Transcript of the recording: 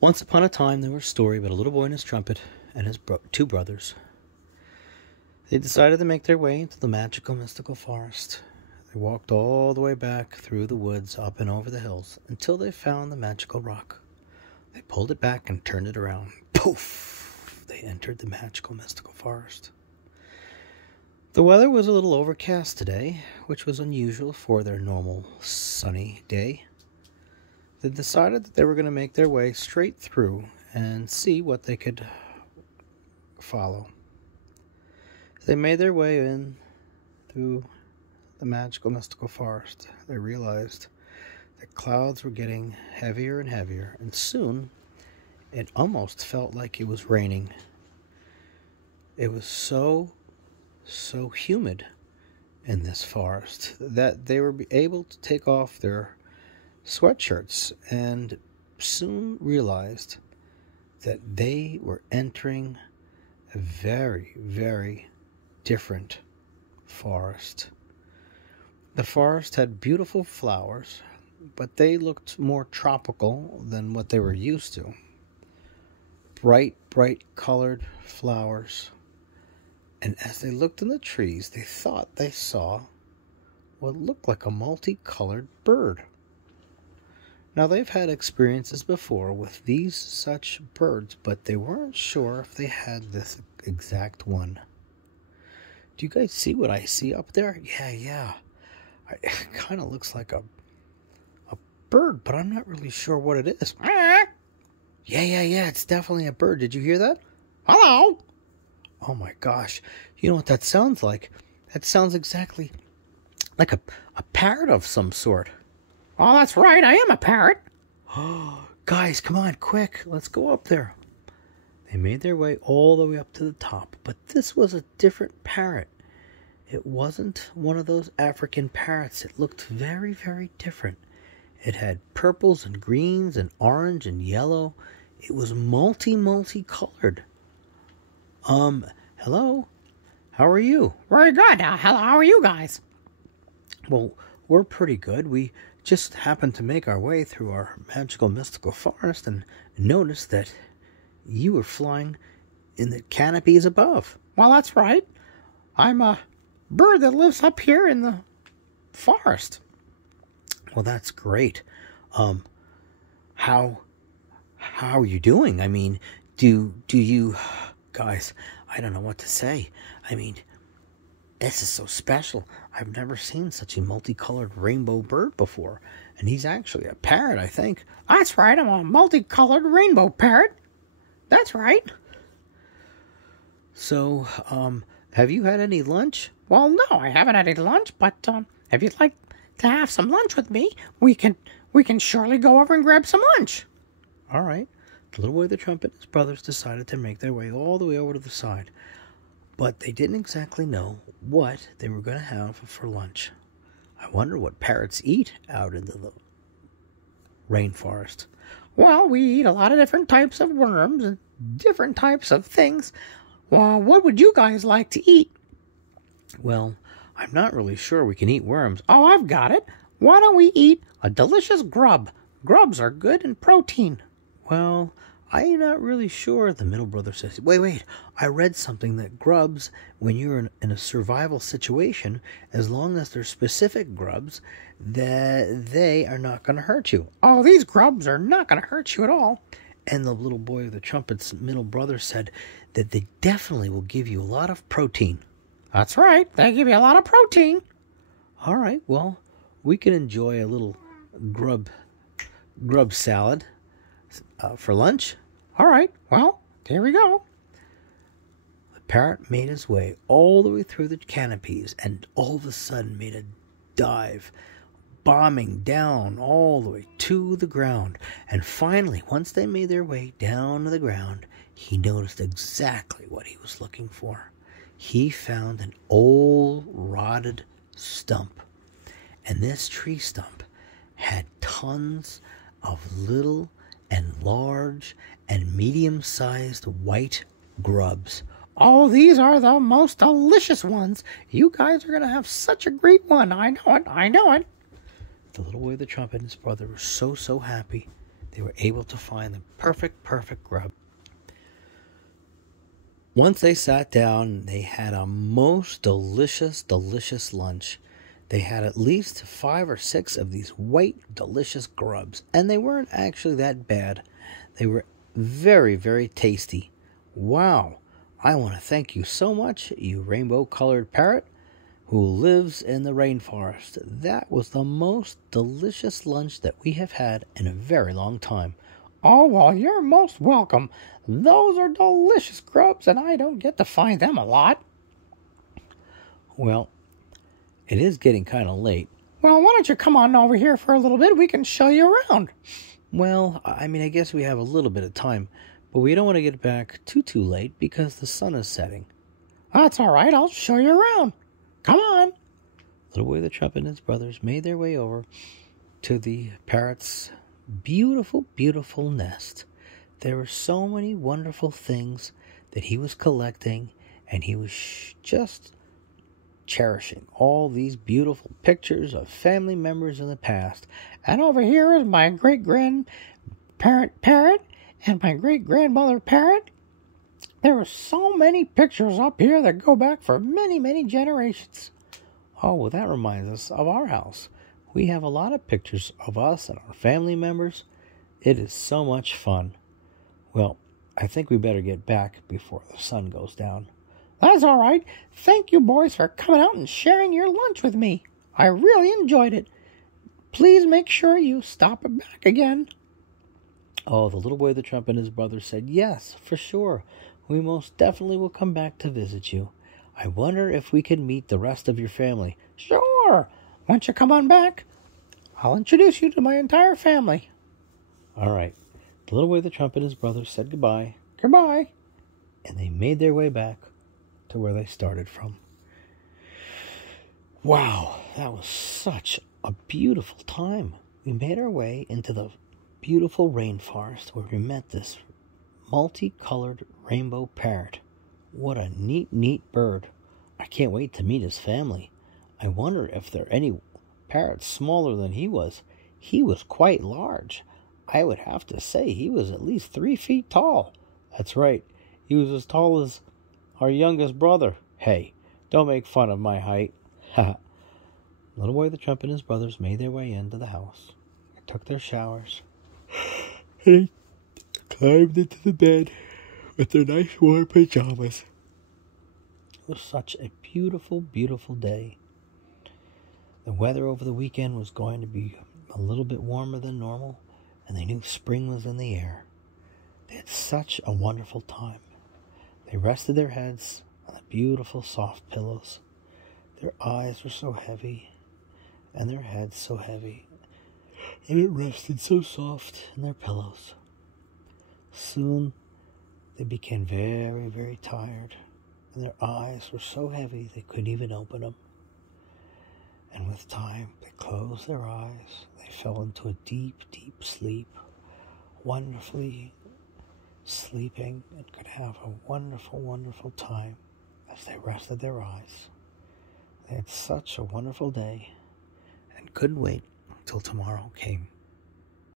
Once upon a time, there was a story about a little boy and his trumpet and his two brothers. They decided to make their way into the magical, mystical forest. They walked all the way back through the woods, up and over the hills, until they found the magical rock. They pulled it back and turned it around. Poof! They entered the magical, mystical forest. The weather was a little overcast today, which was unusual for their normal sunny day. They decided that they were going to make their way straight through and see what they could follow. They made their way in through the magical, mystical forest. They realized that clouds were getting heavier and heavier, and soon it almost felt like it was raining. It was so humid in this forest that they were able to take off their sweatshirts and soon realized that they were entering a very, very different forest. The forest had beautiful flowers, but they looked more tropical than what they were used to. Bright colored flowers. And as they looked in the trees, they thought they saw what looked like a multicolored bird. Now, they've had experiences before with these such birds, but they weren't sure if they had this exact one. Do you guys see what I see up there? Yeah. It kind of looks like a bird, but I'm not really sure what it is. Yeah, it's definitely a bird. Did you hear that? Hello? Oh my gosh. You know what that sounds like? That sounds exactly like a parrot of some sort. Oh, that's right. I am a parrot. Guys, come on, quick. Let's go up there. They made their way all the way up to the top, but this was a different parrot. It wasn't one of those African parrots. It looked very, very different. It had purples and greens and orange and yellow. It was multicolored. Hello? How are you? Very good. Hello, how are you guys? Well, we're pretty good. We just happened to make our way through our magical, mystical forest and noticed that you were flying in the canopies above. Well, that's right. I'm a bird that lives up here in the forest. Well, that's great. How are you doing? I mean, do you guys, I don't know what to say. I mean, this is so special. I've never seen such a multicolored rainbow bird before. And he's actually a parrot, I think. That's right. I'm a multicolored rainbow parrot. That's right. So, have you had any lunch? Well, no, I haven't had any lunch, but if you'd like to have some lunch with me, we can surely go over and grab some lunch. All right. The little boy, the trumpet, and his brothers decided to make their way all the way over to the side. But they didn't exactly know what they were going to have for lunch. I wonder what parrots eat out in the rainforest. Well, we eat a lot of different types of worms and different types of things. Well, what would you guys like to eat? Well, I'm not really sure we can eat worms. Oh, I've got it. Why don't we eat a delicious grub? Grubs are good in protein. Well, I'm not really sure, the middle brother says. Wait. I read something that grubs, when you're in a survival situation, as long as they're specific grubs, that they are not going to hurt you. Oh, these grubs are not going to hurt you at all. And the little boy of the trumpet's middle brother said that they definitely will give you a lot of protein. That's right. They give you a lot of protein. All right, well, we can enjoy a little grub salad for lunch. All right, well, here we go. The parrot made his way all the way through the canopies and all of a sudden made a dive, bombing down all the way to the ground. And finally, once they made their way down to the ground, he noticed exactly what he was looking for. He found an old rotted stump. And this tree stump had tons of little and large and medium-sized white grubs. Oh, these are the most delicious ones. You guys are going to have such a great one. I know it. The little boy of the trumpet and his brother were so happy. They were able to find the perfect grub. Once they sat down, they had a most delicious lunch. They had at least 5 or 6 of these white, delicious grubs, and they weren't actually that bad. They were very tasty. Wow! I want to thank you so much, you rainbow-colored parrot who lives in the rainforest. That was the most delicious lunch that we have had in a very long time. Oh, well, you're most welcome. Those are delicious grubs, and I don't get to find them a lot. Well, it is getting kind of late. Well, why don't you come on over here for a little bit? We can show you around. Well, I guess we have a little bit of time, but we don't want to get back too late because the sun is setting. That's all right. I'll show you around. Come on. Little Boy the Trumpet and his brothers made their way over to the parrot's beautiful nest. There were so many wonderful things that he was collecting, and he was just cherishing all these beautiful pictures of family members in the past. And over here is my great-grandparent parrot and my great-grandmother parrot. There are so many pictures up here that go back for many generations. Oh, well, that reminds us of our house. We have a lot of pictures of us and our family members. It is so much fun. Well, I think we better get back before the sun goes down. That's all right. Thank you, boys, for coming out and sharing your lunch with me. I really enjoyed it. Please make sure you stop back again. Oh, the Little Boy the Trumpet and his brother said, yes, for sure. We most definitely will come back to visit you. I wonder if we can meet the rest of your family. Sure. Once you come on back, I'll introduce you to my entire family. All right. The Little Boy the Trumpet and his brother said goodbye. Goodbye. And they made their way back to where they started from. Wow, that was such a beautiful time. We made our way into the beautiful rainforest where we met this multicolored rainbow parrot. What a neat bird. I can't wait to meet his family. I wonder if there are any parrots smaller than he was. He was quite large. I would have to say he was at least 3 feet tall. That's right. He was as tall as our youngest brother. Hey, don't make fun of my height. Little Boy the Trumpet and his brothers made their way into the house. They took their showers. And they climbed into the bed with their nice warm pajamas. It was such a beautiful day. The weather over the weekend was going to be a little bit warmer than normal, and they knew spring was in the air. They had such a wonderful time. They rested their heads on the beautiful soft pillows. Their eyes were so heavy, and their heads so heavy, and it rested so soft in their pillows. Soon they became very tired, and their eyes were so heavy they couldn't even open them. And with time, they closed their eyes. They fell into a deep sleep, wonderfully sleeping, and could have a wonderful time as they rested their eyes. They had such a wonderful day and couldn't wait until tomorrow came.